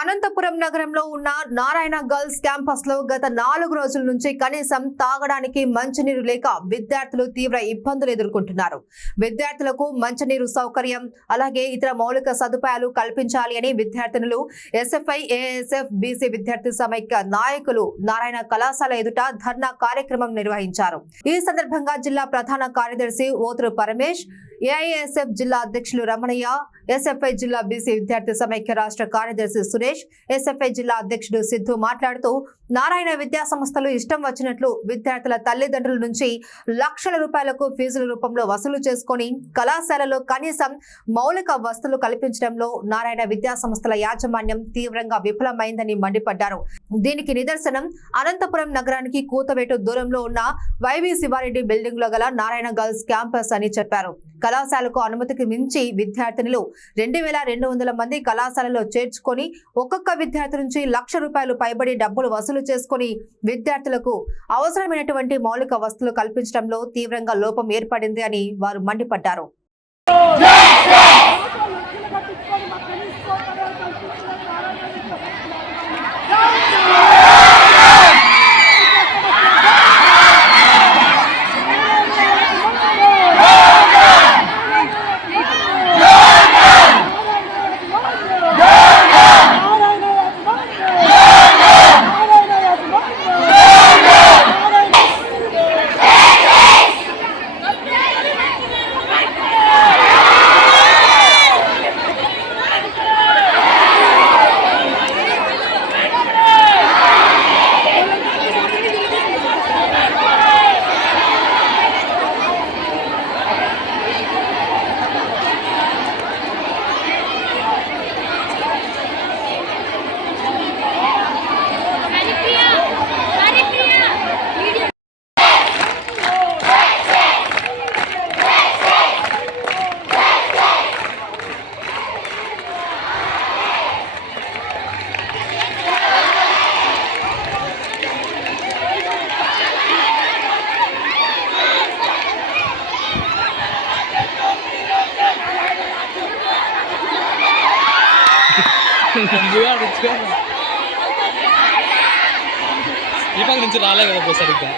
అనంతపురం నగరంలో ఉన్న Narayana girls campus లో గత 4 రోజుల నుంచి కనీసం తాగడానికి మంచినీరు లేక విద్యార్థులు తీవ్ర ఇబ్బందులు ఎదుర్కొంటున్నారు. విద్యార్థులకు మంచినీరు సౌకర్యం అలాగే ఇతర మౌలిక సదుపాయాలు కల్పించాలి అని విద్యార్థినులు ఎస్ఎఫ్ఐ ఏఎస్ఎఫ్ బీసీ విద్యార్థి సమైక్య నాయకులు నారాయణ కళాశాల ఎదుట ధర్నా కార్యక్రమం నిర్వహించారు. ఈ సందర్భంగా జిల్లా ప్రధాన కార్యదర్శి ఓతురు పరమేష్, ఏఐఎస్ఎఫ్ జిల్లా అధ్యక్షులు రమణయ్య, ఎస్ఎఫ్ఐ జిల్లా బీసీ విద్యార్థి సమైక్య రాష్ట్ర కార్యదర్శి సురేష్, ఎస్ఎఫ్ఐ జిల్లా అధ్యక్షుడు సిద్ధు మాట్లాడుతూ నారాయణ విద్యా సంస్థలు ఇష్టం వచ్చినట్లు విద్యార్థుల తల్లిదండ్రుల నుంచి లక్షల రూపాయలకు ఫీజుల రూపంలో వసూలు చేసుకుని కళాశాలలో కనీసం మౌలిక వసతులు కల్పించడంలో నారాయణ విద్యా సంస్థల యాజమాన్యం తీవ్రంగా విఫలమైందని మండిపడ్డారు. దీనికి నిదర్శనం అనంతపురం నగరానికి కూతవేటు దూరంలో ఉన్న వైవి శివారెడ్డి బిల్డింగ్ లో గల నారాయణ గర్ల్స్ క్యాంపస్ అని చెప్పారు. కళాశాలకు అనుమతికి మించి విద్యార్థినులు 2200 మంది కళాశాలలో చేర్చుకొని ఒక్కొక్క విద్యార్థి నుంచి ₹1,00,000 పైబడి డబ్బులు వసూలు చేసుకుని విద్యార్థులకు అవసరమైనటువంటి మౌలిక వసతులు కల్పించడంలో తీవ్రంగా లోపం ఏర్పడింది అని వారు మండిపడ్డారు. ఈ పక్క నుంచి రాలే కదా సరిగ్గా